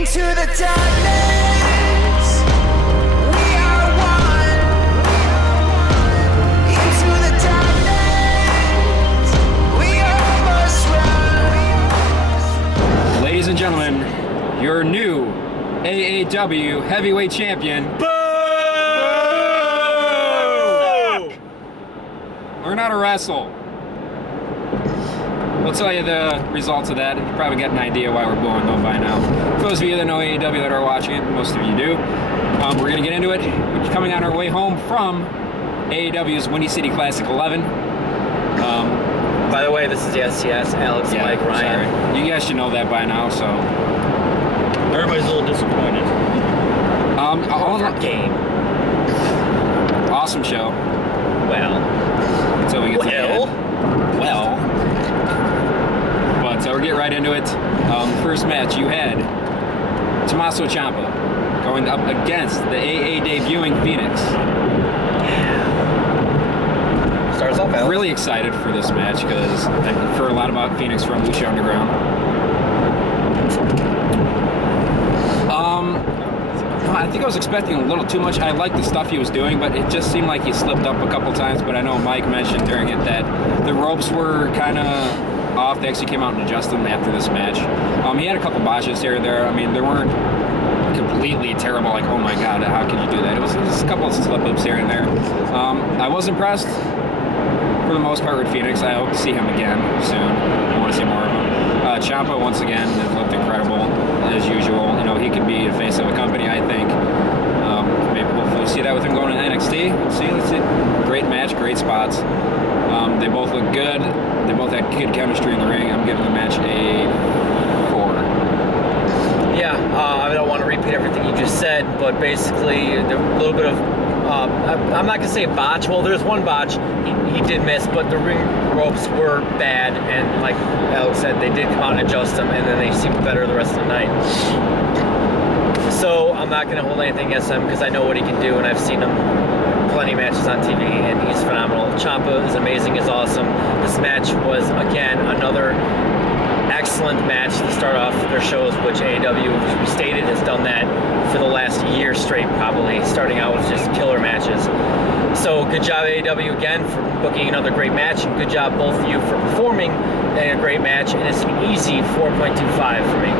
Into the darkness, we are one. Into the darkness, we almost run. Ladies and gentlemen, your new AAW heavyweight champion. Learn how to wrestle. We'll tell you the results of that. You probably get an idea why we're booing though by now. For those of you that know AAW that are watching it, most of you do, we're going to get into it. We're coming on our way home from AAW's Windy City Classic 11. By the way, this is the STS, Alex, Yeah, Mike, Ryan. sorry. You guys should know that by now, so. Everybody's a little disappointed. Game. Awesome show. Well. Until we get to the Well. end. Well. But we'll get right into it. First match, you had Tommaso Ciampa going up against the AA debuting Phoenix. Starts off, Alex. Really excited for this match because I've heard a lot about Phoenix from Lucha Underground. I think I was expecting a little too much. I liked the stuff he was doing, but it just seemed like he slipped up a couple times. But I know Mike mentioned during it that the ropes were kind of off. They actually came out and adjusted them after this match. He had a couple botches here and there. I mean, they weren't completely terrible, like, oh my god, how can you do that? It was just a couple of slip-ups here and there. I was impressed for the most part with Phoenix. I hope to see him again soon. I want to see more of him. Ciampa, once again, has looked incredible, as usual. You know, he could be the face of a company, I think. Maybe hopefully see that with him going to NXT. Let's see. Great match, great spots. They both look good. They both had good chemistry in the ring. I'm giving the match a 4. Yeah, I don't want to repeat everything you just said, but basically, a little bit of, I'm not going to say botch. Well, there's one botch he did miss, but the ring ropes were bad, and like Alex said, they did come out and adjust them, and then they seemed better the rest of the night. So I'm not going to hold anything against him because I know what he can do, and I've seen him plenty of matches on TV, and he's phenomenal. Ciampa is amazing, is awesome. This match was, again, another excellent match to start off their shows, which AAW, as we stated, has done that for the last year straight, probably, starting out with just killer matches. So good job AAW again for booking another great match, and good job both of you for performing in a great match, and it's an easy 4.25 for me.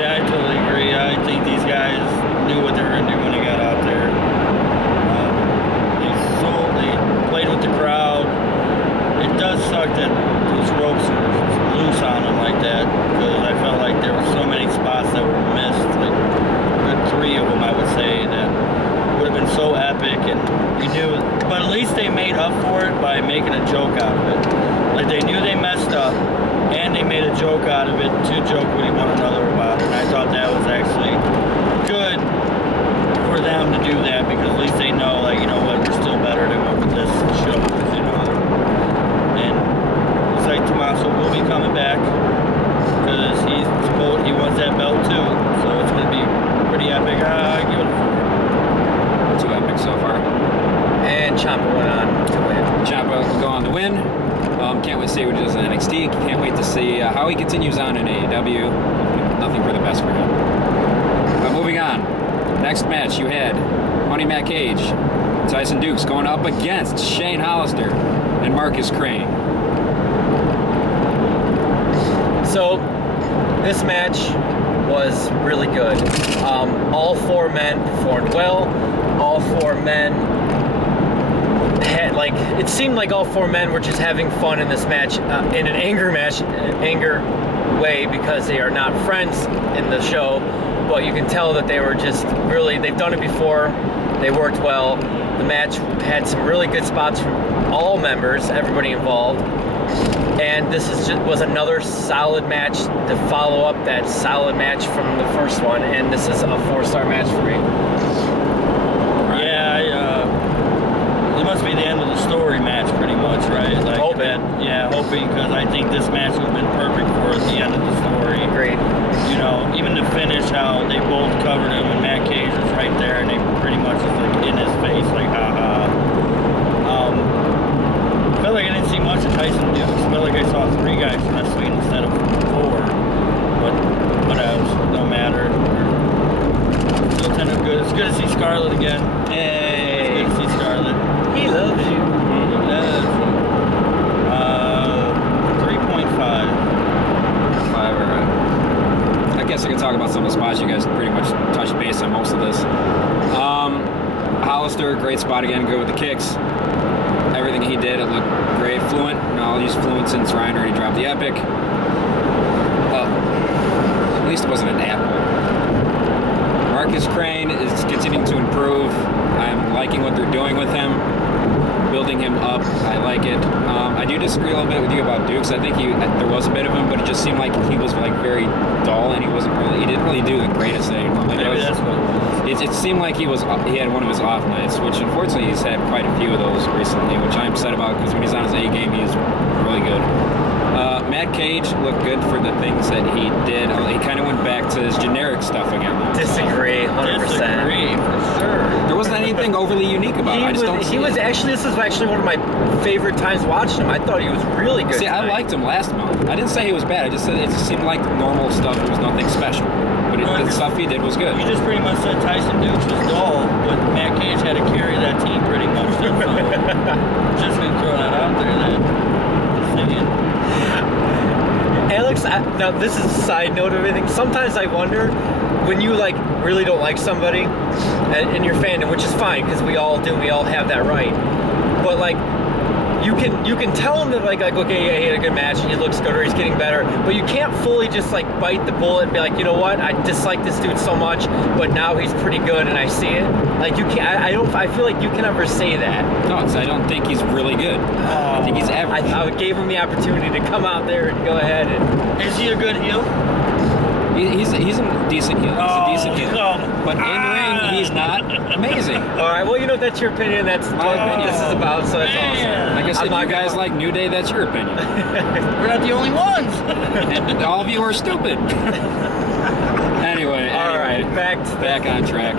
Yeah, I totally agree. I think these guys knew what they were going to do when they got out there. They played with the crowd. It does suck that those ropes are loose on them like that, because I felt like there were so many spots that were missed, like good 3 of them, I would say, that would have been so epic, and you knew, but at least they made up for it by making a joke out of it. Like, they knew they messed up, and they made a joke out of it to joke with one another about it, and I thought that was actually good for them to do that, because at least they know, like, you know what, we're still better than what this show is, you know. And it's like Tommaso will be coming back, because he wants that belt too, so it's going to be pretty epic. I give it a 4. Too epic so far. And Ciampa went on to win. Ciampa will go on to win. Can't wait to see what he does in NXT. Can't wait to see how he continues on in AAW. Nothing for the best for him. But moving on. Next match, you had Honey Matt Cage, Tyson Dukes going up against Shane Hollister and Marcus Crane. So, this match was really good. All 4 men performed well. All 4 men had, like, it seemed like all 4 men were just having fun in this match, in an anger way, because they are not friends in the show. But you can tell that they were just really, they've done it before. They worked well. The match had some really good spots from all members, everybody involved. And this was another solid match to follow up that solid match from the first one. And this is a 4-star match for me. Yeah, it must be the end of the story match, pretty much, right? Like, hoping. Hoping, because I think this match would have been perfect for the end of the story. Agreed. You know, even the finish, how they both covered him, and Matt Cage was right there, and they pretty much was like in his face, like, haha. I felt like I didn't see much of Tyson Dukes. I felt like I saw 3 guys wrestling instead of 4. But whatever, don't Scarlett again. Hey. Good to see Scarlett. He loves you. 3.5. 5, alright. I guess I can talk about some of the spots. You guys pretty much touched base on most of this. Hollister, great spot again, good with the kicks. Everything he did, it looked great. Fluent, I'll use Fluent since Ryan already dropped the Epic. At least it wasn't an apple. Marcus Crane is continuing to improve. I'm liking what they're doing with him, building him up. I like it. I do disagree a little bit with you about Dukes. I think there was a bit of him, but it just seemed like he was like very dull, and he didn't really do the greatest thing. Like, Maybe that's what it was. it seemed like he had one of his off nights, which unfortunately he's had quite a few of those recently, which I'm upset about because when he's on his A game, he's really good. Matt Cage looked good for the things that he did. He kind of went back to his generic stuff again. Disagree, 100%. Disagree, for sure. There wasn't anything overly unique about it. I just don't see it. This is actually one of my favorite times watching him. I thought he was really good. See, I tonight. liked him last month. I didn't say he was bad. I just said it just seemed like normal stuff. It was nothing special. But the stuff he did was good. You just pretty much said Tyson Dukes was dull, but Matt Cage had to carry that team pretty much. So just gonna throw that out there. Just saying. Alex, now this is a side note of everything. Sometimes I wonder when you like really don't like somebody in your fandom, which is fine because we all do. We all have that right. But like, you can tell him that like okay, yeah, he had a good match and he looks good or he's getting better, but you can't fully just like bite the bullet and be like, you know what, I dislike this dude so much, but now he's pretty good and I see it. Like you can't. I feel like you can never say that. No, I don't think he's really good. I think he's average. I gave him the opportunity to come out there and go ahead and. Is he a good heel? He's a decent heel. He's a decent heel. come But in ring, he's not amazing. All right, well, you know, that's your opinion. That's what opinion. this is about, so that's awesome. Like I said, I'm not you guys gonna- like New Day, that's your opinion. We're not the only ones. And all of you are stupid. Anyway, All right, back on track.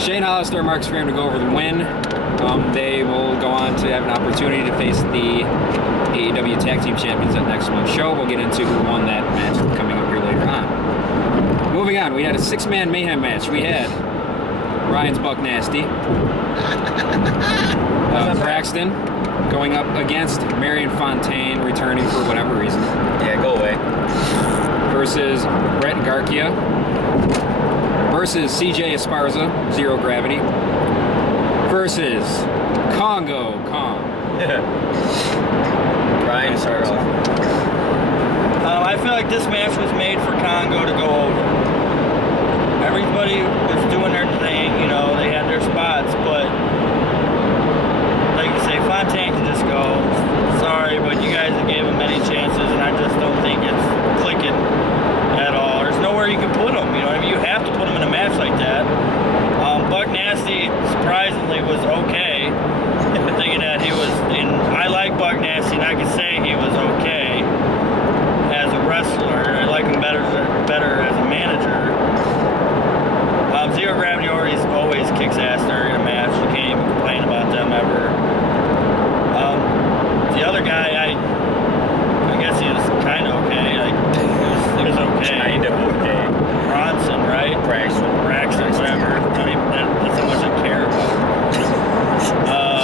Shane Hollister and Mark Scram to go over the win. They will go on to have an opportunity to face the AAW Tag Team Champions at next month's show. We'll get into who won that match coming up here later on. Moving on, we had a 6-man mayhem match. We had Ryan's Buck Nasty, Braxton going up against Marion Fontaine, returning for whatever reason, Yeah, go away. versus Brett Garcia, versus CJ Esparza, Zero Gravity, versus Congo Kong. Ryan, start off. I feel like this match was made for Congo to go over. Everybody was doing their thing, you know, they had their spots, but like you say, Fontaine can just go, sorry, but you guys gave him many chances, and I just don't think it's clicking at all. There's nowhere you can put him, you know what I mean? You have to put him in a match like that. Buck Nasty, surprisingly, was okay. Thinking that he was I like Buck Nasty, and I can say he was okay as a wrestler. I like him better as a manager. Zero Gravity always kicks ass during a match. You can't even complain about them ever. The other guy, I guess he was kind of okay. Like he was okay. Kind of okay. Bronson, right? Braxton, whatever. That's how much I care about.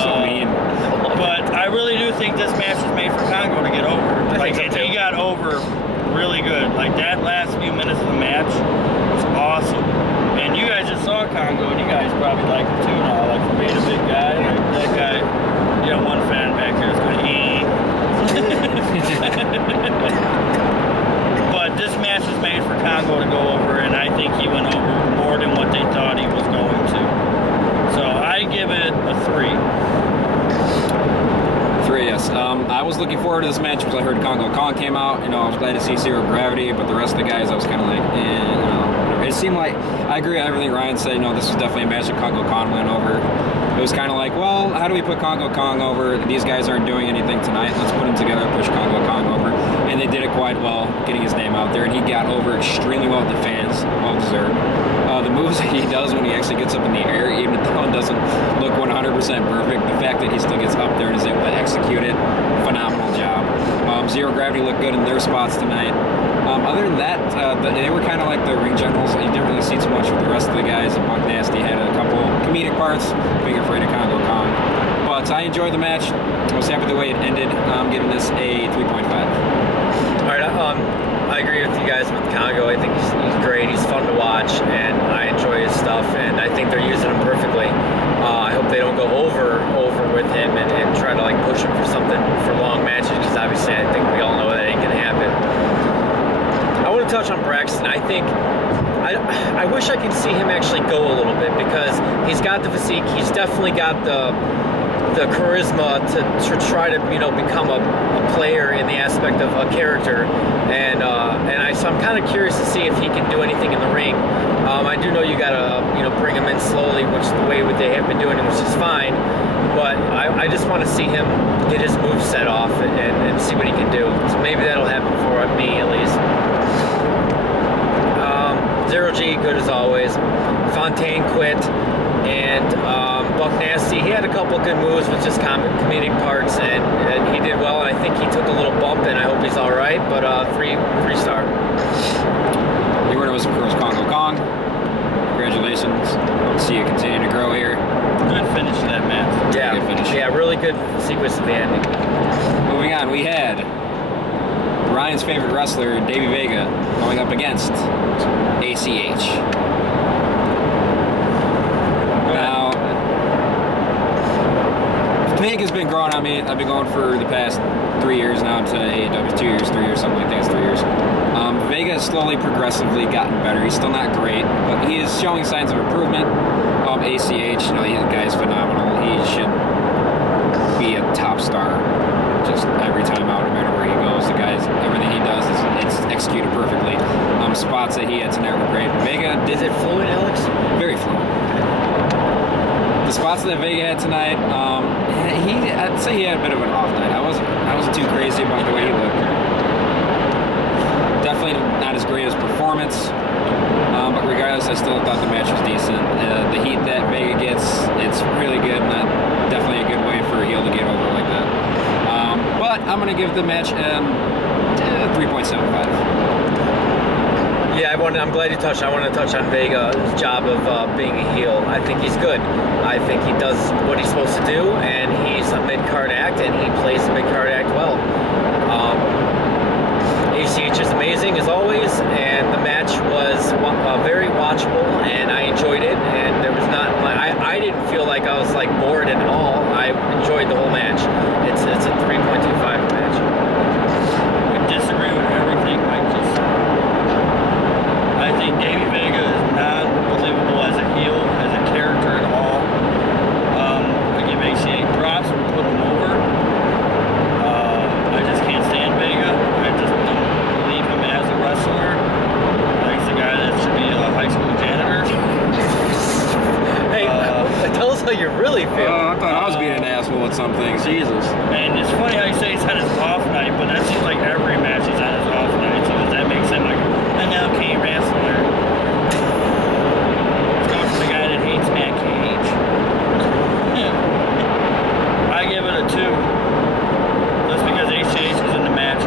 So mean. But I really do think this match was made for Congo to get over. I Like, think so, he too. got over really good. Like, that last few minutes of the match was awesome. And you guys just saw Congo, and you guys probably like him too now. Like, for being a big guy, like, that guy, you got one fan back there that's going But this match was made for Congo to go over, and I think he went over more than what they thought he was going to. So I give it a 3. 3, yes. I was looking forward to this match because I heard Congo Kong came out. You know, I was glad to see Zero Gravity, but the rest of the guys, I was kind of like, you know. It seemed like, I agree with everything Ryan said. You know, this was definitely a match that Congo Kong went over. It was kind of like, well, how do we put Congo Kong over? These guys aren't doing anything tonight. Let's put them together and push Congo Kong over. And they did it quite well, getting his name out there. And he got over extremely well with the fans. Well deserved. The moves that he does when he actually gets up in the air, even though it doesn't look 100% perfect, the fact that he still gets up there and is able to execute it, phenomenal job. Zero Gravity looked good in their spots tonight. Other than that, they were kind of like the ring generals. You didn't really see too much with the rest of the guys. Buck Nasty had a couple comedic parts, being afraid of Congo Kong. But I enjoyed the match. I was happy the way it ended. I'm giving this a 3.5. All right, I agree with you guys with Congo. I think he's great. He's fun to watch, and I enjoy his stuff. And I think they're using him perfectly. I hope they don't go over with him and try to like push him for something for long matches, because obviously I think we all know that ain't gonna happen. I want to touch on Braxton. I think I wish I could see him actually go a little bit, because he's got the physique. He's definitely got the charisma to try to become a player in the aspect of a character, so I'm kind of curious to see if he can do anything in the ring. I do know you gotta bring him in slowly, which is the way they have been doing it, which is fine. But I just want to see him get his move set off and see what he can do. So maybe that'll happen for me at least. Zero G, good as always. Fontaine quit, and Buck Nasty, he had a couple good moves with just comedic parts, and he did well. And I think he took a little bump, and I hope he's all right. But 3-star. Your winner was, of course, Congo Kong. Congratulations. Hope to see you continue to grow here. Good finish to that match. Yeah, Good finish. Yeah, really good sequence at the ending. Moving on, we had Ryan's favorite wrestler, Davey Vega, going up against ACH. Now, Vega's been growing on me. I've been going for the past 3 years now to AAW, 2 years, 3 years, something like that. It's 3 years. Vega has slowly, progressively gotten better. He's still not great, but he is showing signs of improvement. ACH, the guy is phenomenal. He should be a top star just every time out, no matter where he goes. The guy's, everything he does it's executed perfectly. Spots that he had tonight were great. Vega Is it fluid, Alex? very fluid. The spots that Vega had tonight, I'd say he had a bit of an off night. I wasn't too crazy about the way he looked. Definitely not as great as performance, but regardless, I still thought the match was decent. The heat that Vega gets, it's really good, and definitely a good way for a heel to get over like that. But I'm going to give the match 3.75. Yeah, I'm glad you touched. I want to touch on Vega's job of being a heel. I think he's good. I think he does what he's supposed to do, and he's a mid-card act, and he plays the mid-card act well. ACH is amazing as always, and the match was very watchable, and I enjoyed it. And there was not, I didn't feel like I was like bored at all. I enjoyed the whole match. It's a 3.25 match. I disagree with everything Mike just said. I think Davey Vega is not believable as a heel, as a character at all. I give ACH props for putting him over. I just can't stand Vega. I just don't believe him as a wrestler. Like, he's the guy that should be a high school janitor. Hey, tell us how you really feel. I thought I was being an asshole at some things. Jesus. And it's funny how you say he's on his off night, but that seems like every match he's on his off night. So does that make him like an LK wrestler? It's going from the guy that hates Matt Cage. I give it a 2. Just because ACH was in the match.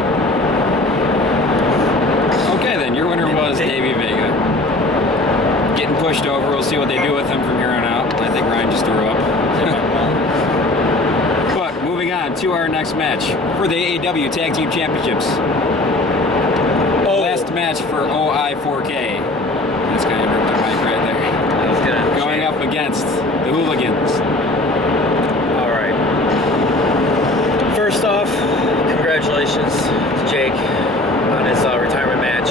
Okay, then your winner was Davey Vega. Getting pushed over. We'll see what they do with him from here on out. I think Ryan just threw up. But moving on to our next match for the AAW Tag Team Championships. Last match for OI4K. This guy ripped the mic right there. Going up against the Hooligans. All right. First off, congratulations to Jake on his retirement match.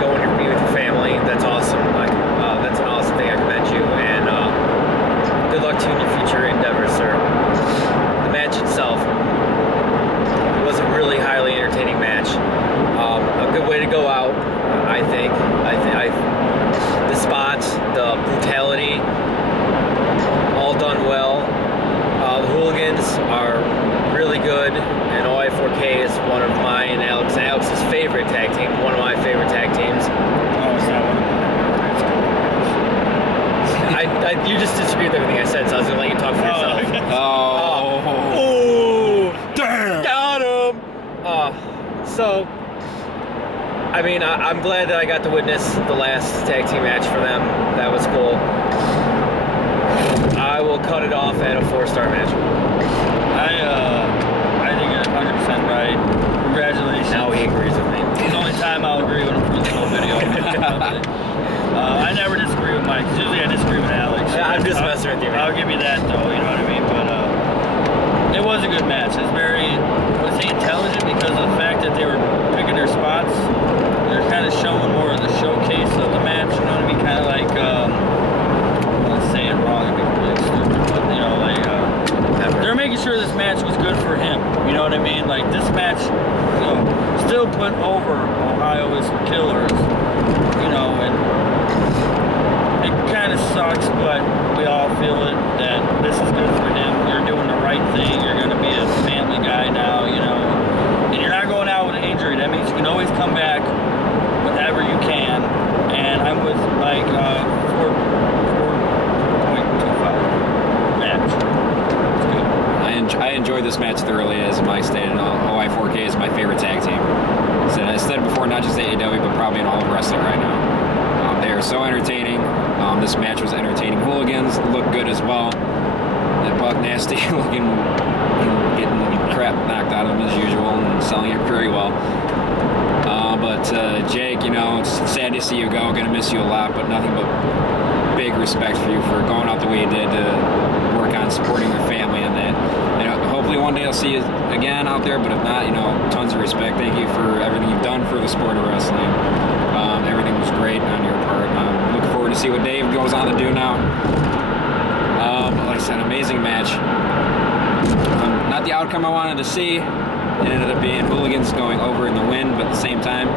Going to be with your family, that's awesome. That's an awesome thing. I commend you, and good luck to you in your future endeavors, sir. The match itself was a really highly entertaining match. A good way to go out, I think. The spots, the brutality, all done well. The Hooligans are really good, and OI4K is one of mine and Alex's favorite tag team, one of my favorite tag teams. Oh, it's not one of mine. I'm glad that I got to witness the last tag team match for them. That was cool. I will cut it off at a 4-star match. I think you're 100% right. Congratulations. Now he agrees with me. It's the only time I'll agree with him for this whole video. I never disagree with Mike. Usually I disagree with Alex. Yeah, I'm just messing with you, man. I'll give you that though, you know what I mean? But it was a good match. It's very, was he intelligent because of the fact that they were picking their spots? They're kind of showing more of the showcase of the match, you know what I mean? Kind of like, let's say it wrong, it'd be really stupid, but you know, like, they're making sure this match was good for him, you know what I mean? Like, this match, you know, still put over Ohio is for Killers, you know, and it kind of sucks, but we all feel it, that this is good for him. You're doing the right thing. You're going to be a family guy now, you know, and you're not going out with an injury. That means you can always come back whenever you can, and I'm with like 4.25 match. It's good. I enjoyed this match thoroughly, as Mike stated. OI4K is my favorite tag team. So I said it before, not just AAW, but probably in all of wrestling right now. They are so entertaining. This match was entertaining. Hooligans look good as well. That Buck Nasty looking, getting crap knocked out of him as usual and selling it very well. But Jake, you know, it's sad to see you go. Gonna miss you a lot, but nothing but big respect for you for going out the way you did to work on supporting your family and that. You know, hopefully one day I'll see you again out there, but if not, you know, tons of respect. Thank you for everything you've done for the sport of wrestling. Everything was great on your part. Looking forward to see what Dave goes on to do now. Like I said, amazing match. Not the outcome I wanted to see. It ended up being Hooligans going over in the win, but at the same time,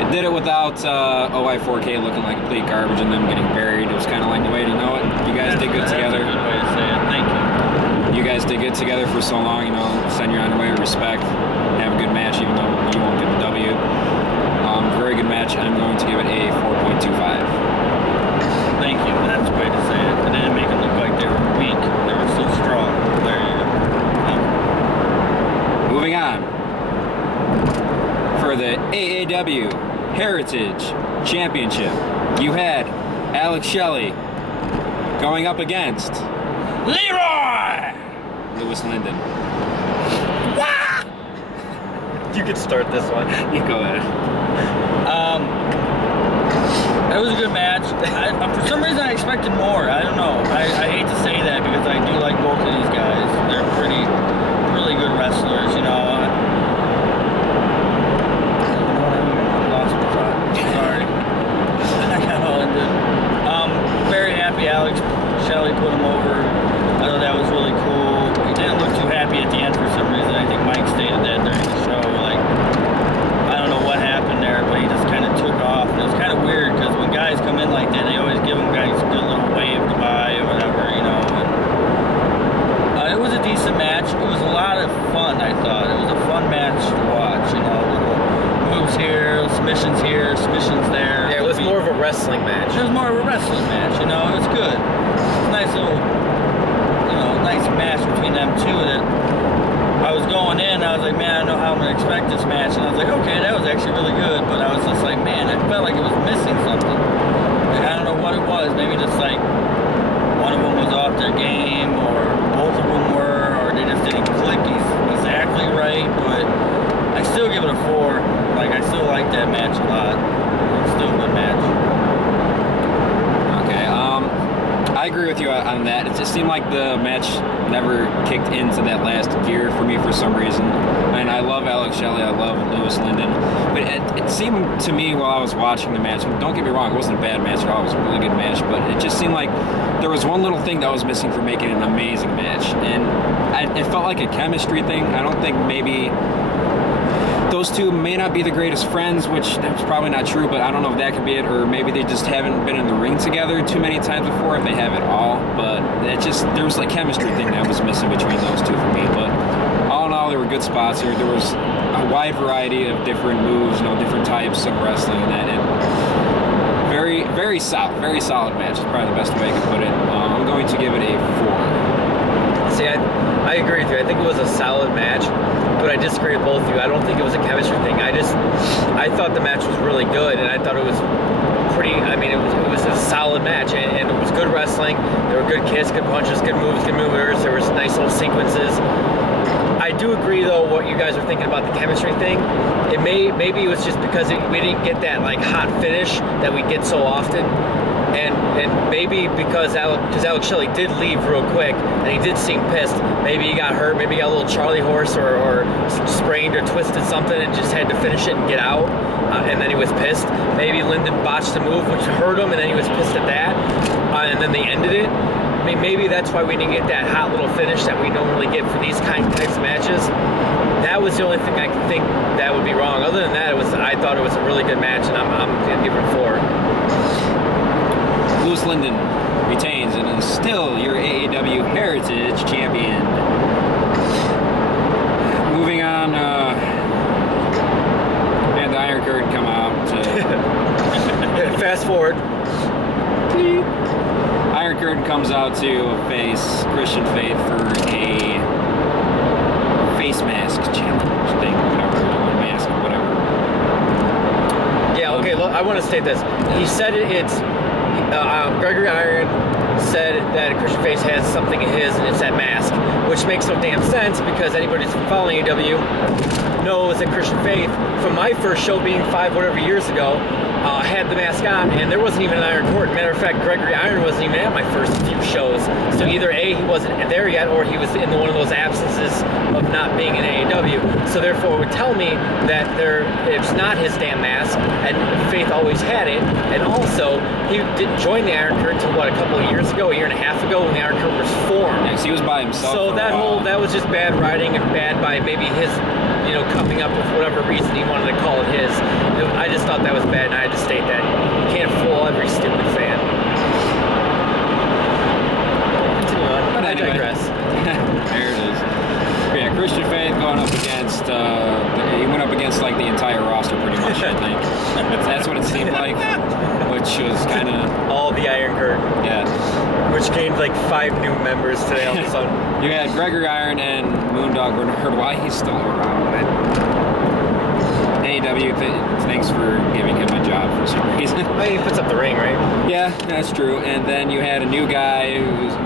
it did it without OI4K looking like complete garbage and them getting buried. It was kind of like the way to know it. You guys did good together. That's a good way to say it. Thank you. You guys did good together for so long, you know, send you on your way with respect. Have a good match, even though you won't get the W. Very good match. I'm going to give it a 4.25. Thank you. That's the way to say it. It didn't make them look like they were weak. They were so strong. There you go. Thank you. Moving on. For the AAW Heritage Championship, you had Alex Shelley going up against Leroy! Lewis Linden. You could start this one. You go ahead. It was a good match. For some reason, I expected more. I don't know. I hate to say that because I do like both of these guys. They're really good wrestlers, you know. I lost my thought. Sorry. I got all into it. Very happy Alex Shelley put him over. I thought that was really cool. He didn't look too happy at the end for some reason. I think Mike stated that during the show. Like, I don't know what happened there, but he just kind of took off. And it was kind of weird because when guys come in like that, they always give them guys a good little wave goodbye or whatever, you know. And, it was a decent match. It was a lot of fun, I thought. It was a fun match to watch, you know. Little moves here, submissions there. Yeah, it was more of a wrestling match. It was more of a wrestling match, you know. It was good. It was a nice little, you know, nice match between them two that I was going in, I was like, man, I know how I'm going to expect this match. And I was like, okay, that was actually really good. But I was just like, man, I felt like it was missing something. Like, I don't know what it was. Maybe just like one of them was off their game or both of them were, or they just didn't click exactly right. But I still give it a 4. Like, I still like that match a lot. It's still a good match. Okay, I agree with you on that. It just seemed like the match never kicked into that last gear for me for some reason. And I love Alex Shelley, I love Lewis Linden. But it seemed to me while I was watching the match, and don't get me wrong, it wasn't a bad match at all, it was a really good match, but it just seemed like there was one little thing that was missing for making it an amazing match. And it felt like a chemistry thing. I don't think maybe those two may not be the greatest friends, which that's probably not true, but I don't know if that could be it, or maybe they just haven't been in the ring together too many times before, if they have at all. But there was a chemistry thing that was missing between those two for me. But all in all, there were good spots here. There was a wide variety of different moves, you know, different types of wrestling, and very, very solid match. It's probably the best way I could put it. I'm going to give it a 4. See, See, I agree with you. I think it was a solid match, but I disagree with both of you. I don't think it was a chemistry thing. I thought the match was really good, and I thought it was pretty. I mean, it was a solid match, and it was good wrestling. There were good kicks, good punches, good moves, good movers. There was nice little sequences. I do agree, though, what you guys are thinking about the chemistry thing. Maybe it was just because we didn't get that like hot finish that we get so often. And maybe because Alex Shelley did leave real quick and he did seem pissed. Maybe he got hurt. Maybe he got a little Charlie horse or sprained or twisted something and just had to finish it and get out. And then he was pissed. Maybe Lyndon botched a move which hurt him and then he was pissed at that. And then they ended it. I mean, maybe that's why we didn't get that hot little finish that we normally get for these types of matches. That was the only thing I could think that would be wrong. Other than that, I thought it was a really good match, and I'm gonna give it a 4. Louis Linden retains and is still your AAW Heritage Champion. Moving on, we had the Iron Curtain come out to Fast forward. Iron Curtain comes out to face Christian Faith for a face mask challenge thing, whatever, mask, whatever. Yeah, okay, look, I want to state this. He said it's Gregory Iron said that Christian Faith has something of his and it's that mask, which makes no damn sense because anybody who's following AEW knows that Christian Faith, from my first show being 5 whatever years ago, had the mask on, and there wasn't even an Iron Curtain. Matter of fact, Gregory Iron wasn't even at my first few shows. So either A, he wasn't there yet, or he was in one of those absences of not being in AEW. So therefore, it would tell me that it's not his damn mask, and Faith always had it. And also, he didn't join the Iron Curtain until a couple of years ago, a year and a half ago, when the Iron Curtain was formed. Yeah, 'cause he was by himself. So for a while. that was just bad writing and bad by maybe his, coming up with whatever reason he wanted to call it his. I just thought that was bad, and I had to state that. You can't fool every stupid fan. Continue on. But I anyway. digress. There it is. Yeah, Christian Faith going up against, he went up against like the entire roster pretty much, I think. That's what it seemed like, which was kind of, All the Iron Curtain, yeah. which gained like 5 new members today all of a sudden. You had Gregory Iron and Moondog Bernard. Why he's still around? AEW, thanks for giving him a job for some reason. Well, he puts up the ring, right? Yeah, that's true. And then you had a new guy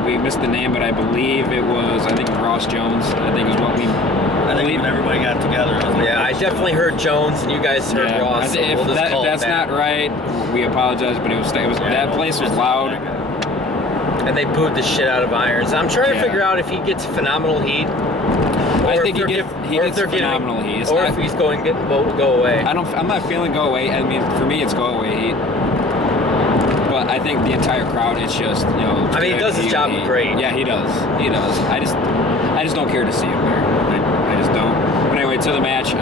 we missed the name, but I believe it was, Ross Jones, I think is what we I think when everybody got together, it was like, Yeah, I definitely heard Jones, and you guys heard Yeah, Ross. So if we'll just call that's it that. not right, we apologize, but it was that place was loud. And they booed the shit out of Irons. I'm trying to Yeah. figure out if he gets phenomenal heat. I or think if he they're gets they're getting- phenomenal heat. It's Or not- if he's going to go away. I'm not feeling go away. I mean, for me, it's go away heat. But I think the entire crowd, it's just, I mean, he does his job heat. great. Yeah, he does. He does. I just don't care to see him there. I just don't. But anyway, to the match.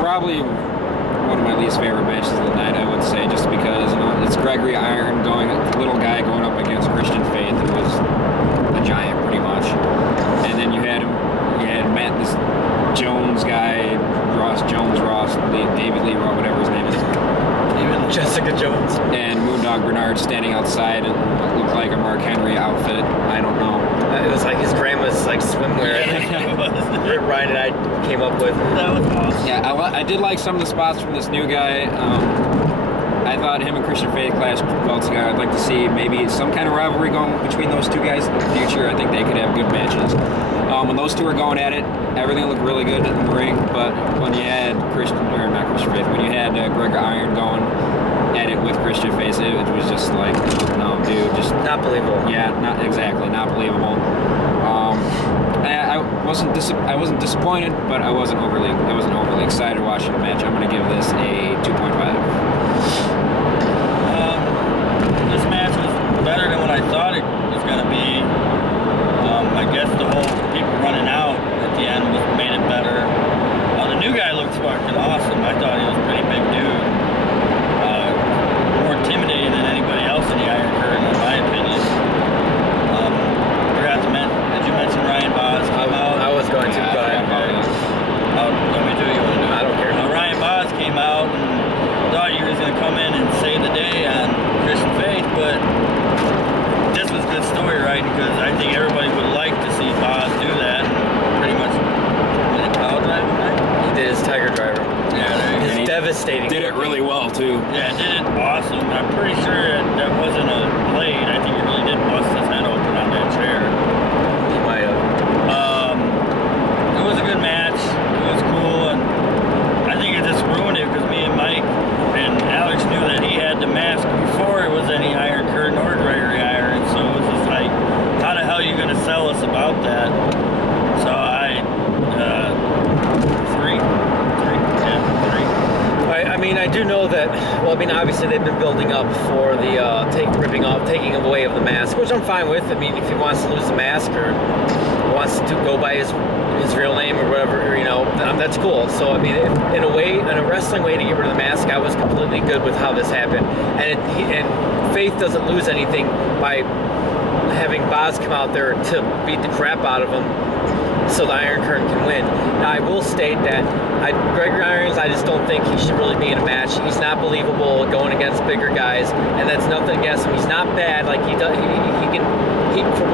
Probably one of my least favorite matches of the night, I would say, just because it's Gregory Iron little guy going up against Christian Faith, who was a giant pretty much. And then you had Matt, this Jones guy, Ross, David Lee, whatever his name is, Jessica Jones. and Moondog Bernard standing outside and looked like a Mark Henry outfit. I don't know. It was like his grandma's like swimwear. that Ryan and I came up with. That was awesome. Yeah, I did like some of the spots from this new guy. I thought him and Christian Faith clashed well together. I'd like to see maybe some kind of rivalry going between those two guys in the future. I think they could have good matches. When those two were going at it, everything looked really good in the ring. But when you had when you had Gregor Iron going at it with Christian Faith, it was just like, no, dude, just Not believable. yeah, not believable. I wasn't disappointed, but I wasn't overly excited watching the match. I'm going to give this a 2.5. This match was better than what I thought it was going to be. I guess the whole people running out at the end made it better. The new guy looked fucking awesome. I thought he was a pretty big dude. More intimidating than anybody else in the Iron Curtain, in my opinion. Did you mention Ryan Boz came out? I was going to, Yeah, but I forgot about that. Let me do you want to do? I don't care. Ryan Boz came out and thought he was going to come in and save the day on Christian Faith, but this was a good story, right? devastating. Did it really well too. Yeah, did it awesome. I'm pretty sure that wasn't a blade. I think he really did bust his head open on that chair. He might have. It was a good match. It was cool, and I think it just ruined it because me and Mike and Alex knew that he had the mask before it was any Iron Curtain or Gregory Iron, so it was just like, how the hell are you going to sell us about that? So three. I mean, I do know that. Well, I mean, obviously they've been building up for the taking away of the mask, which I'm fine with. I mean, if he wants to lose the mask or wants to go by his real name or whatever, you know, that's cool. So I mean, in a wrestling way to get rid of the mask, I was completely good with how this happened. And Faith doesn't lose anything by having Boz come out there to beat the crap out of him, so the Iron Curtain can win. Now, I will state that Gregory Irons, I just don't think he should really be in a match. He's not believable going against bigger guys, and that's nothing against him. He's not bad. Like he does, for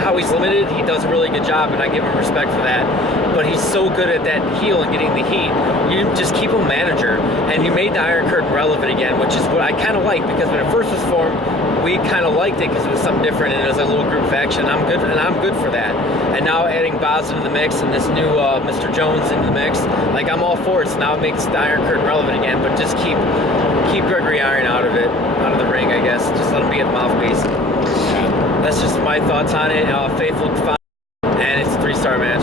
how he's limited, he does a really good job, and I give him respect for that. But he's so good at that heel and getting the heat. You just keep him manager, and you made the Iron Curtain relevant again, which is what I kind of like, because when it first was formed, we kind of liked it because it was something different and it was a little group faction. I'm good for that. And now adding Boz into the mix and this new Mr. Jones into the mix, like I'm all for it. So now it makes the Iron Curtain relevant again. But just keep Gregory Iron out of the ring, I guess. Just let him be a mouthpiece. That's just my thoughts on it. Faith looked fine, and it's a 3-star match.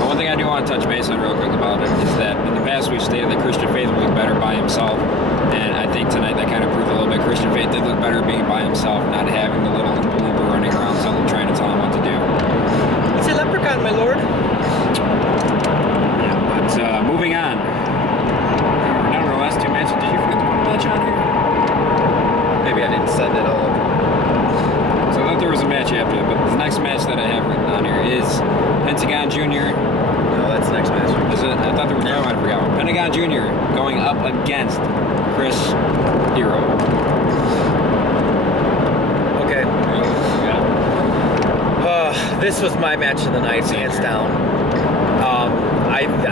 The one thing I do want to touch base on real quick about it is that in the past we've stated that Christian Faith would look better by himself, and I think tonight that kind of proved a little bit. Christian Faith did look better being by himself, not having the little blooper running around trying to tell him what to do. It's a leprechaun, my lord. Yeah, but moving on. Now our last 2 matches. Did you forget to put a match on here? Maybe I didn't send it all. So I thought there was a match after it, but the next match that I have written on here is Pentagon Jr. No, that's the next match. Is it? I thought there was. I might have forgot one. Pentagon Jr. going up against Chris Hero. Okay. This was my match of the night, hands down.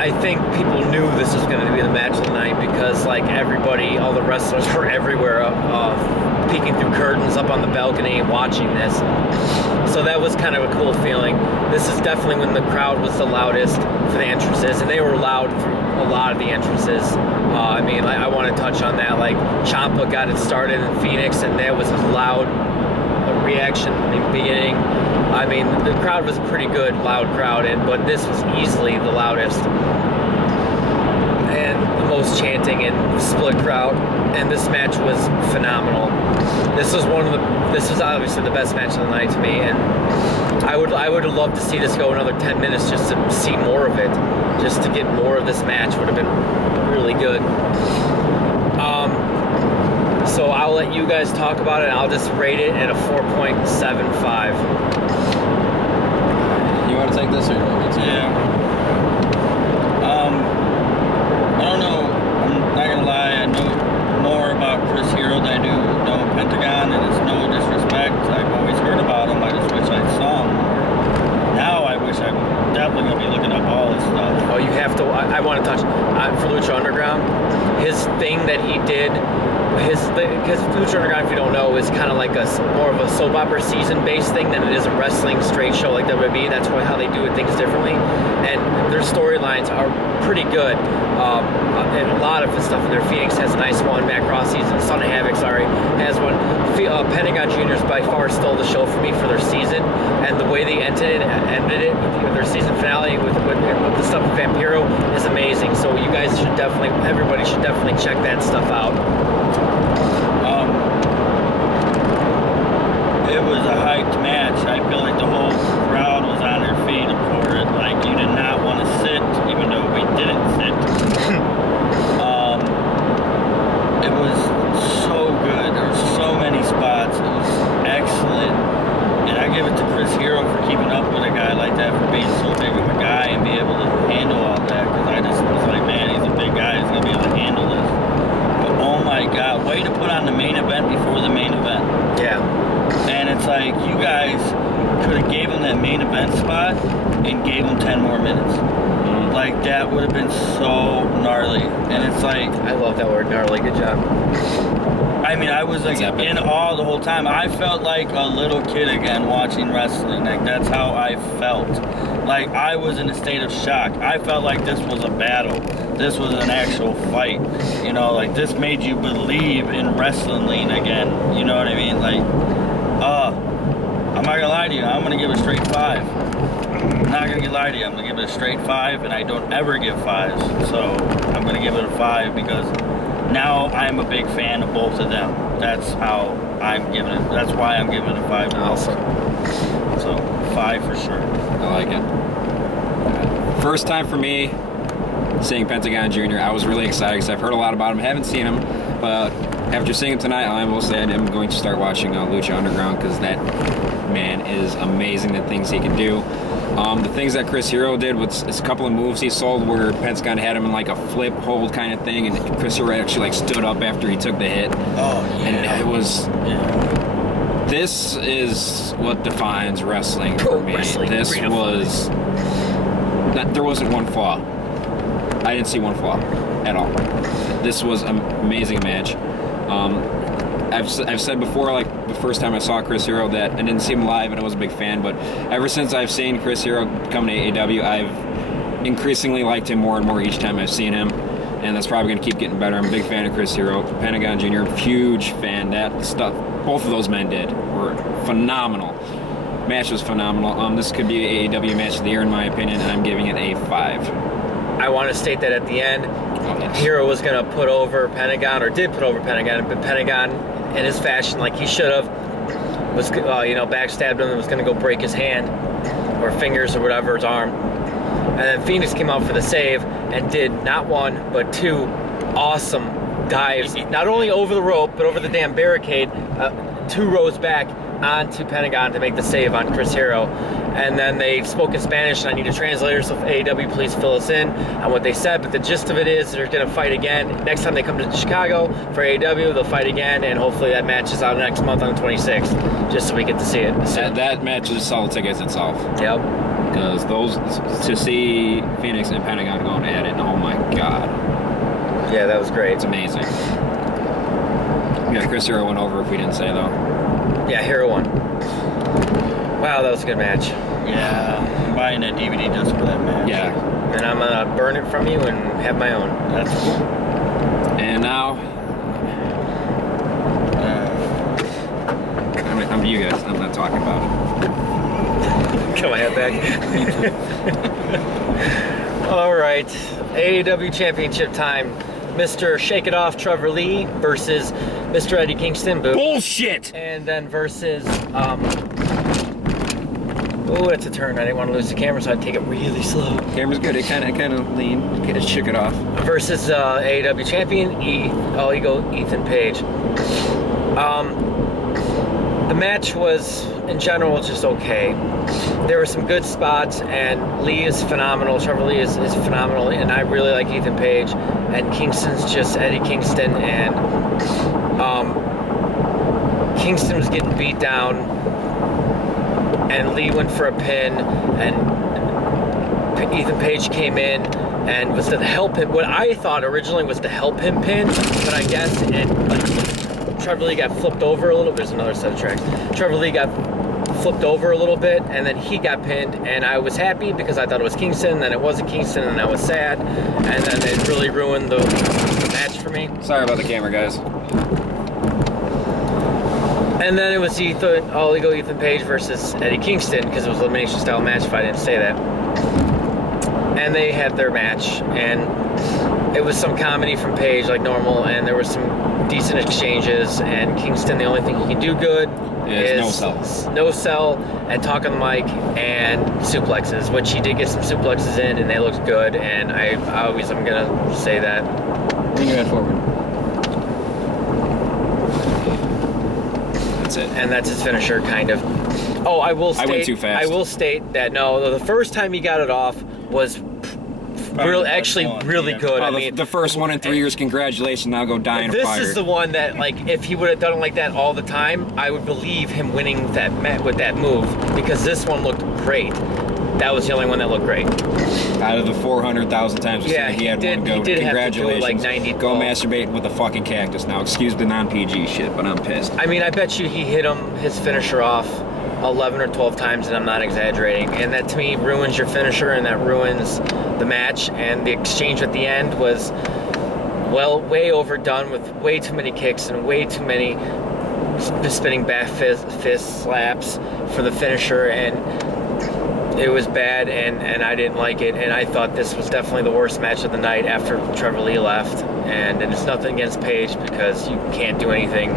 I think people knew this was going to be the match of the night because, like, everybody, all the wrestlers were everywhere, peeking through curtains up on the balcony watching this. So that was kind of a cool feeling. This is definitely when the crowd was the loudest for the entrances, and they were loud through a lot of the entrances. I mean, I want to touch on that. Like, Ciampa got it started in Phoenix, and that was a loud reaction in the beginning. I mean, the crowd was a pretty good, loud crowd, but this was easily the loudest and the most chanting and split crowd. And this match was phenomenal. This was obviously the best match of the night to me, and I would have loved to see this go another 10 minutes just to see more of it, just to get more of this match would have been really good. So I'll let you guys talk about it, and I'll just rate it at a 4.75. You want to take this or you want me to? Yeah. I don't know. I'm not gonna lie. I know more about Chris Hero than I do know Pentagon, and it's no disrespect. I've always heard about him. I just wish I saw him more. Now I wish I'm definitely gonna be looking up all his stuff. Oh, you have to. I want to touch for Lucha Underground. His thing that he did. Because Lucha Underground, if you don't know, is kind of like more of a soap opera season-based thing than it is a wrestling straight show like WWE. That's how they do things differently, and their storylines are pretty good. And a lot of the stuff in there. Phoenix has a nice one. Matt Cross's Son of Havoc, has one. Pentagon Jr. is by far stole the show for me for their season, and the way they ended it with their season finale with the stuff with Vampiro is amazing. So you guys everybody should definitely check that stuff out. It was a hyped match. I feel like the whole crowd was on their feet for it. Like, you did not want to sit, even though we didn't sit. It was so good. There were so many spots. It was excellent. And I give it to Chris Hero for keeping up with a guy like that, for being so big of a guy and be able to handle all that. Because I just was like, man, he's a big guy. He's going to be able to handle this. But oh my God, way to put on the main event before the main event. Yeah. And it's like, you guys could have gave him that main event spot and gave him 10 more minutes. Like, that would have been so gnarly. And it's like, I love that word, gnarly. Good job. I mean, I was like That's epic. in awe the whole time. I felt like a little kid again watching wrestling. Like, that's how I felt. Like, I was in a state of shock. I felt like this was a battle. This was an actual fight. You know, like, this made you believe in wrestling again. You know what I mean? Like, I'm not gonna lie to you. I'm gonna give it a straight 5. I'm not gonna lie to you. I'm gonna give it a straight 5, and I don't ever give 5s. So I'm gonna give it a 5 because now I'm a big fan of both of them. That's how I'm giving it. That's why I'm giving it a 5. Awesome. So 5 for sure. I like it. First time for me seeing Pentagon Jr. I was really excited because I've heard a lot about him. I haven't seen him, but after seeing him tonight, I will say I am going to start watching Lucha Underground because that man is amazing. The things he can do. The things that Chris Hero did was a couple of moves he sold where Pentagon had him in like a flip hold kind of thing, and Chris Hero actually like stood up after he took the hit. Oh yeah. And it was. Yeah. This is what defines wrestling Pro for me. wrestling This redefined. was. There wasn't one flaw. I didn't see one flaw at all. This was an amazing match. I've said before, like the first time I saw Chris Hero, that I didn't see him live and I was a big fan, but ever since I've seen Chris Hero come to AAW, I've increasingly liked him more and more each time I've seen him, and that's probably going to keep getting better. I'm a big fan of Chris Hero. Pentagon Jr., huge fan. That stuff both of those men did were phenomenal. Match was phenomenal. This could be an AAW match of the year in my opinion, and I'm giving it a 5. I want to state that at the end, Oh, yes. Hero was going to put over Pentagon, or did put over Pentagon, but Pentagon, in his fashion, like he should have, was backstabbed him and was going to go break his hand or fingers or whatever, his arm. And then Phoenix came out for the save and did not one but 2 awesome dives, not only over the rope but over the damn barricade, 2 rows back onto Pentagon to make the save on Chris Hero. And then they spoke in Spanish, and I need a translator, so if AAW, please fill us in on what they said. But the gist of it is they're going to fight again. Next time they come to Chicago for AAW, they'll fight again, and hopefully that match is out next month on the 26th, just so we get to see it. That match is solid tickets itself. Yep. Because to see Phoenix and Pentagon going at it, oh my god, Yeah, that was great. it's amazing. Yeah, Chris Hero went over if we didn't say though. Yeah, Hero won. Wow, that was a good match. Yeah. I'm buying a DVD just for that match. Yeah. And I'm going to burn it from you and have my own. That's cool. And now, I'm you guys. I'm not talking about it. Got my hat back. All right, AAW Championship time. Mr. Shake It Off Trevor Lee versus Mr. Eddie Kingston. Boo. Bullshit. And then versus, oh, that's a turn. I didn't want to lose the camera, so I'd take it really slow. Camera's good. It kind of lean. Okay, just shook it off. Versus AAW champion, Ethan Page. The match was, in general, just okay. There were some good spots, and Lee is phenomenal. Trevor Lee is phenomenal, and I really like Ethan Page. And Kingston's just Eddie Kingston, and Kingston was getting beat down, and Lee went for a pin, and Ethan Page came in and was to help him. What I thought originally was to help him pin, but I guess Trevor Lee got flipped over a little. There's another set of tracks. Trevor Lee got flipped over a little bit, and then he got pinned, and I was happy because I thought it was Kingston, and then it wasn't Kingston, and I was sad, and then it really ruined the match for me. Sorry about the camera, guys. And then it was Ethan Page versus Eddie Kingston, because it was an elimination style match, if I didn't say that. And they had their match, and it was some comedy from Page like normal, and there was some decent exchanges, and Kingston, the only thing he can do good is no sell and talk on the mic and suplexes, which he did get some suplexes in, and they looked good, and I'm gonna say that. Bring your head forward. That's it. And that's his finisher, kind of. Oh, I will state. I went too fast. I will state that no, the first time he got it off was really good. I mean, the first one in 3 years. Congratulations! Now go die in a fire. This is the one that, like, if he would have done it like that all the time, I would believe him winning that with that move, because this one looked great. that was the only one that looked great. Out of the 400,000 times we Yeah, said he had he one go. did have to do it Congratulations. like 90. Go masturbate with a fucking cactus now. Excuse the non-PG shit, but I'm pissed. I mean, I bet you he hit his finisher off 11 or 12 times, and I'm not exaggerating. And that to me ruins your finisher, and that ruins the match. And the exchange at the end was, well, way overdone with way too many kicks and way too many spinning back fist slaps for the finisher, and it was bad, and I didn't like it, and I thought this was definitely the worst match of the night after Trevor Lee left. And it's nothing against Paige, because you can't do anything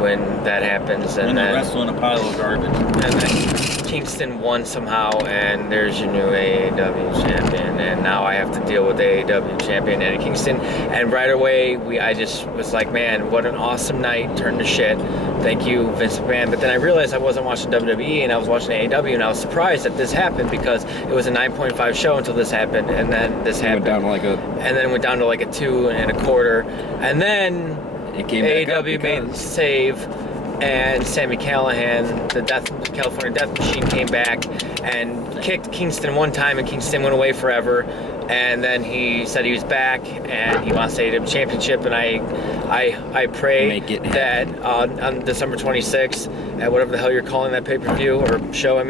when that happens. And When then, they wrestle in a pile of garbage. and then Kingston won somehow, and there's your new AAW champion, and now I have to deal with AAW champion Eddie Kingston. And right away, I just was like, man, what an awesome night, turned to shit. Thank you, Vince McMahon. But then I realized I wasn't watching WWE, and I was watching AAW, and I was surprised that this happened, because it was a 9.5 show until this happened, and then this It happened. went down to like a. And then it went down to like a 2.25, and then It came back up AEW made a because- save, and Sami Callihan, the California Death Machine, came back and kicked Kingston one time, and Kingston went away forever. And then he said he was back, and he wants the AEW Championship. And I pray Make it that on December 26th, at whatever the hell you're calling that pay-per-view or show,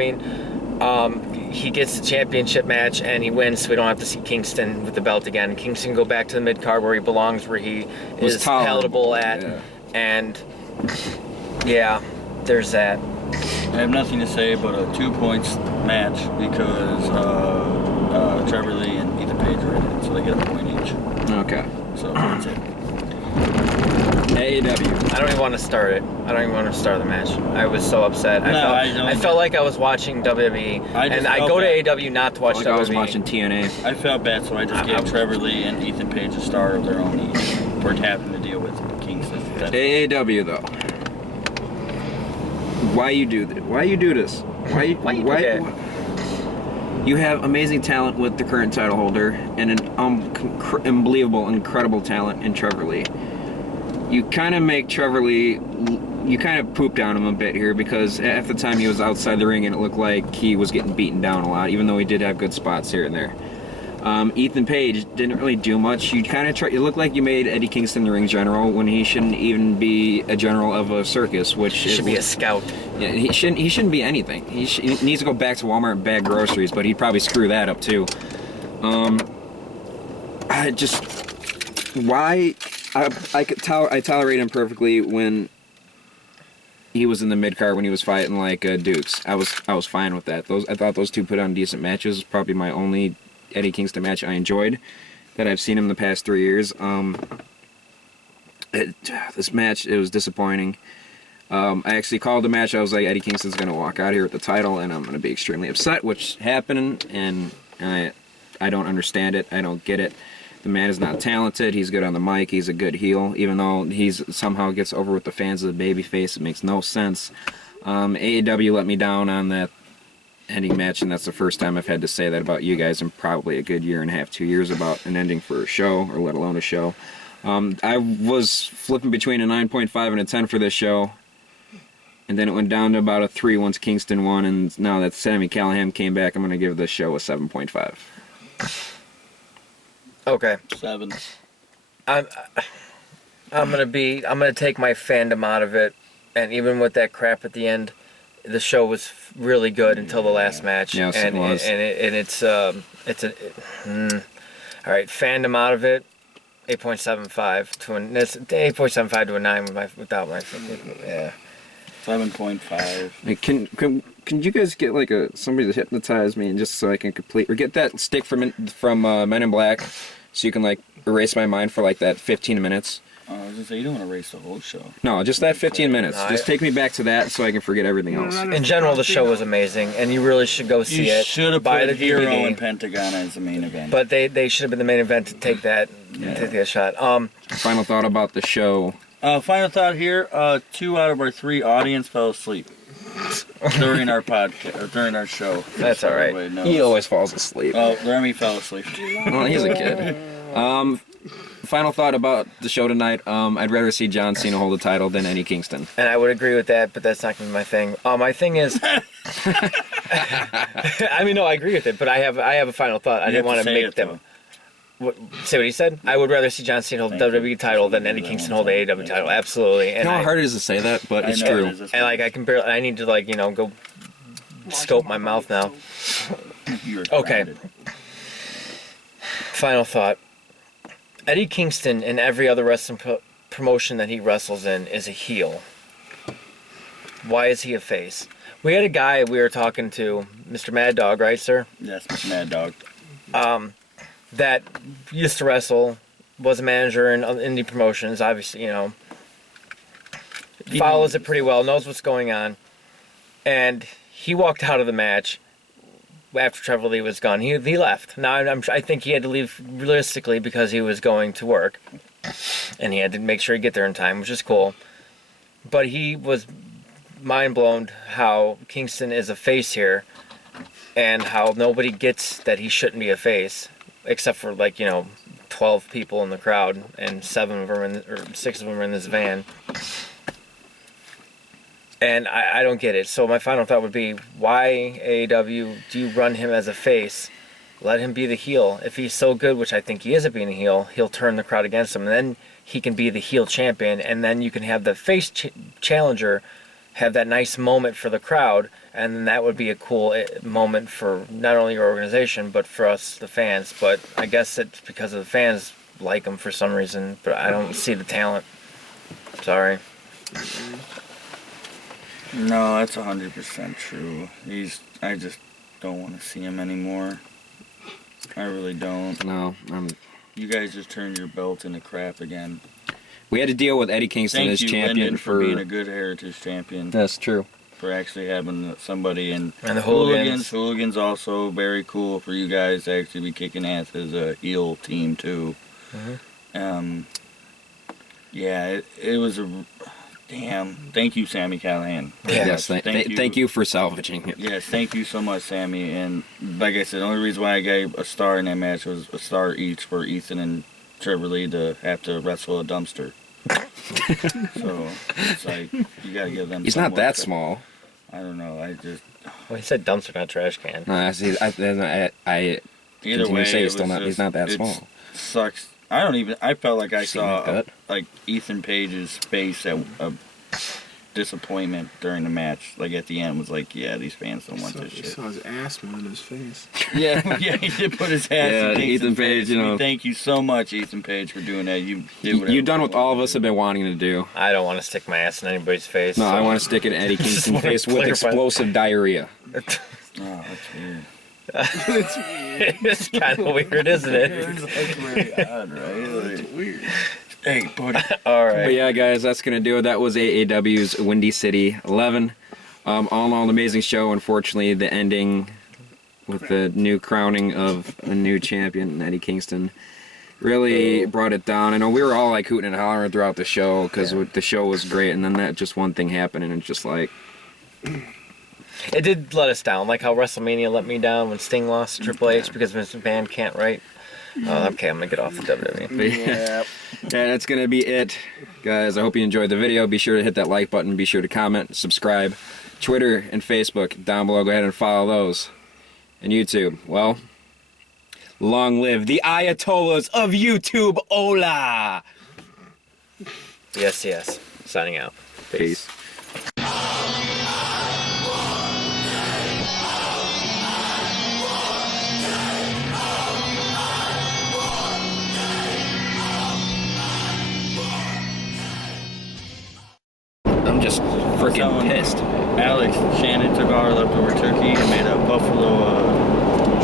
he gets the championship match and he wins, so we don't have to see Kingston with the belt again. Kingston can go back to the mid-card where he belongs, where he Was is tolerable, palatable at. yeah. And yeah, there's that. I have nothing to say but a 2 points match, because Trevor Lee and Ethan Page are in it, so they get a point each. Okay. So that's it. AAW. I don't even want to start it. I don't even want to start the match. I was so upset. I felt like I was watching WWE, I just and I felt go to bad. AEW not to watch Like WWE. I was watching TNA. I felt bad, so I just gave Trevor Lee and Ethan Page a star of their own each for having to deal with Kingston. That's AAW though. Why you do this? Why you do this? Why you do that? You have amazing talent with the current title holder, and an unbelievable, incredible talent in Trevor Lee. You kind of make Trevor Lee, you kind of pooped on him a bit here, because at the time he was outside the ring and it looked like he was getting beaten down a lot, even though he did have good spots here and there. Ethan Page didn't really do much. You kind of it looked like you made Eddie Kingston the ring general when he shouldn't even be a general of a circus, which He should be a scout. yeah, he shouldn't be anything. He needs to go back to Walmart and bag groceries, but he'd probably screw that up too. I tolerate him perfectly when he was in the mid card when he was fighting like Dukes. I was fine with that. I thought those two put on decent matches. Probably my only Eddie Kingston match I enjoyed that I've seen him the past 3 years. This match, it was disappointing. I actually called the match. I was like, Eddie Kingston's going to walk out here with the title, and I'm going to be extremely upset, which happened, and I don't understand it. I don't get it. The man is not talented. He's good on the mic. He's a good heel, even though he's somehow gets over with the fans of the babyface. It makes no sense. AAW let me down on that ending match, and that's the first time I've had to say that about you guys in probably a good year and a half, 2 years, about an ending for a show, or let alone a show. I was flipping between a 9.5 and a 10 for this show, and then it went down to about a 3 once Kingston won, and now that Sami Callihan came back, I'm going to give this show a 7.5. Okay. 7. I'm gonna take my fandom out of it, and even with that crap at the end, the show was really good until the last match. Yes, and it was. All right, fandom out of it. 8.75 to a 8.75 to a 9 without my yeah. 7.5. Hey, can you guys get like somebody to hypnotize me, and just so I can complete, or get that stick from Men in Black, so you can like erase my mind for like that 15 minutes. I was gonna say, you don't want to erase the whole show. No, just that 15 minutes. No, Just take me back to that so I can forget everything else. In general, the show was amazing, and you really should go see You it. should have buy put the Hero DVD. and Pentagon as the main event. But they should have been the main event to take that shot. Final thought about the show. Final thought here: 2 out of our 3 audience fell asleep during our podcast, or during our show. That's all right. Everybody knows. He always falls asleep. Oh, Remy fell asleep. Well, he's a kid. final thought about the show tonight. I'd rather see John Cena hold the title than Eddie Kingston. And I would agree with that, but that's not going to be my thing. My thing is, I mean, no, I agree with it, but I have a final thought. I didn't want to make them. Say what he said? I would rather see John Cena hold the WWE title than Eddie Kingston hold the AAW title. Absolutely. And You know how hard it is to say that, but it's true. And like I can barely. I need to like go scope my mouth now. Okay. Final thought. Eddie Kingston in every other wrestling promotion that he wrestles in is a heel. Why is he a face? We had a guy we were talking to, Mr. Mad Dog, right, sir? Yes, Mad Dog. That used to wrestle, was a manager in indie promotions, obviously, follows it pretty well, knows what's going on. And he walked out of the match after Trevor Lee was gone. He left. Now, I think he had to leave realistically because he was going to work. And he had to make sure he get there in time, which is cool. But he was mind blown how Kingston is a face here and how nobody gets that he shouldn't be a face. Except for 12 people in the crowd and 7 of them or 6 of them are in this van. And I don't get it. So my final thought would be, why AAW do you run him as a face? Let him be the heel. If he's so good, which I think he is at being a heel, he'll turn the crowd against him, and then he can be the heel champion, and then you can have the face challenger have that nice moment for the crowd, and then that would be a cool moment for not only your organization, but for us, the fans. But I guess it's because of the fans like him for some reason, but I don't see the talent. Sorry. No, that's 100% true. I just don't want to see him anymore. I really don't. No. You guys just turned your belt into crap again. We had to deal with Eddie Kingston Thank as you, champion Lyndon, for being a good heritage champion. That's true. For actually having somebody and the Hooligans. Hooligans also very cool for you guys to actually be kicking ass as a heel team too. Mm-hmm. Yeah, it was a damn. Thank you, Sammy Callahan. Yeah. Yes, thank you for salvaging it. Yes, thank you so much, Sammy. And like I said, the only reason why I gave a star in that match was a star each for Ethan and Trevor Lee to have to wrestle a dumpster. So it's like you gotta give them. He's not that small. I don't know. Well, he said dumpster, not trash can. No, I Either continue way, to say it he's not that it small. Sucks. I felt like I saw like Ethan Page's face at a disappointment during the match. Like at the end was like, yeah, these fans don't want this He shit. saw his ass more than his face. Yeah. Yeah, he did put his ass in Ethan Page, We thank you so much, Ethan Page, for doing that. You did whatever You've done you what all of wanted us to have do. been wanting to do. I don't want to stick my ass in anybody's face. No, so. I want to stick it in Eddie Just Kingston's wanna face with clarify. explosive diarrhea. Oh, that's weird. It's kind of weird, isn't it? It's very odd, right? Like, Weird. hey, buddy. All right. But yeah, guys, that's going to do it. That was AAW's Windy City 11. All in all, an amazing show. Unfortunately, the ending with the new crowning of a new champion, Eddie Kingston, really brought it down. I know we were all like hooting and hollering throughout the show because the show was great, and then that just one thing happened, and it's just like... It did let us down, like how WrestleMania let me down when Sting lost to Triple H because Vince McMahon can't write. Okay, I'm going to get off the WWE. But yeah, that's going to be it. Guys, I hope you enjoyed the video. Be sure to hit that like button. Be sure to comment, subscribe. Twitter and Facebook down below. Go ahead and follow those. And YouTube. Well, long live the Ayatollahs of YouTube. Hola! Yes. Signing out. Peace. I'm just freaking Someone- pissed. Alex Shannon took our leftover turkey and made a buffalo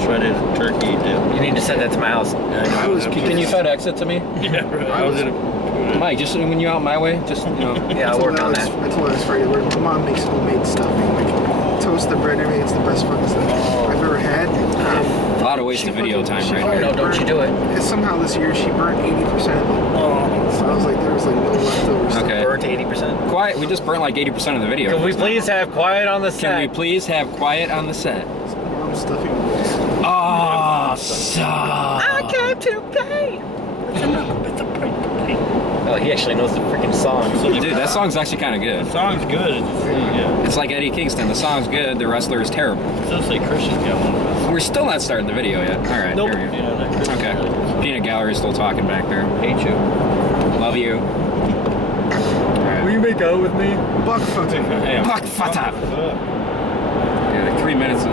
shredded turkey dip. You need to send that to my house. I was Can you FedEx it to me? Yeah, right. I was in a. Mike, just when you're out my way, just, Yeah, I'll work on that. I told Alex Friday, my mom makes homemade stuffing, like toasted bread and everything. It's the best fucking stuff I've ever had. a lot of wasted video time right here. No, don't you do it. And somehow this year she burnt 80% of it. So I was like, there was like no leftovers. Okay. Burnt 80%. Quiet, we just burnt like 80% of the video. Can we please have quiet on the Can set? we please have quiet on the set? Mom's stuffing rolls. Oh, stop. I came to play. It's a break the plate. Oh, he actually knows the freaking song. Dude, that song's actually kind of good. The song's good. It's just, yeah. It's like Eddie Kingston. The song's good. The wrestler is terrible. Still say Christian's got one of those. We're still not starting the video yet. All right. Nope. Here we go. Yeah, that Christian's Okay. got it. Peanut Gallery's still talking back there. Hate you. Love you. Will you make out with me? Buck fucking. Hey, Fuck, fuck up. What's up? Yeah, like 3 minutes of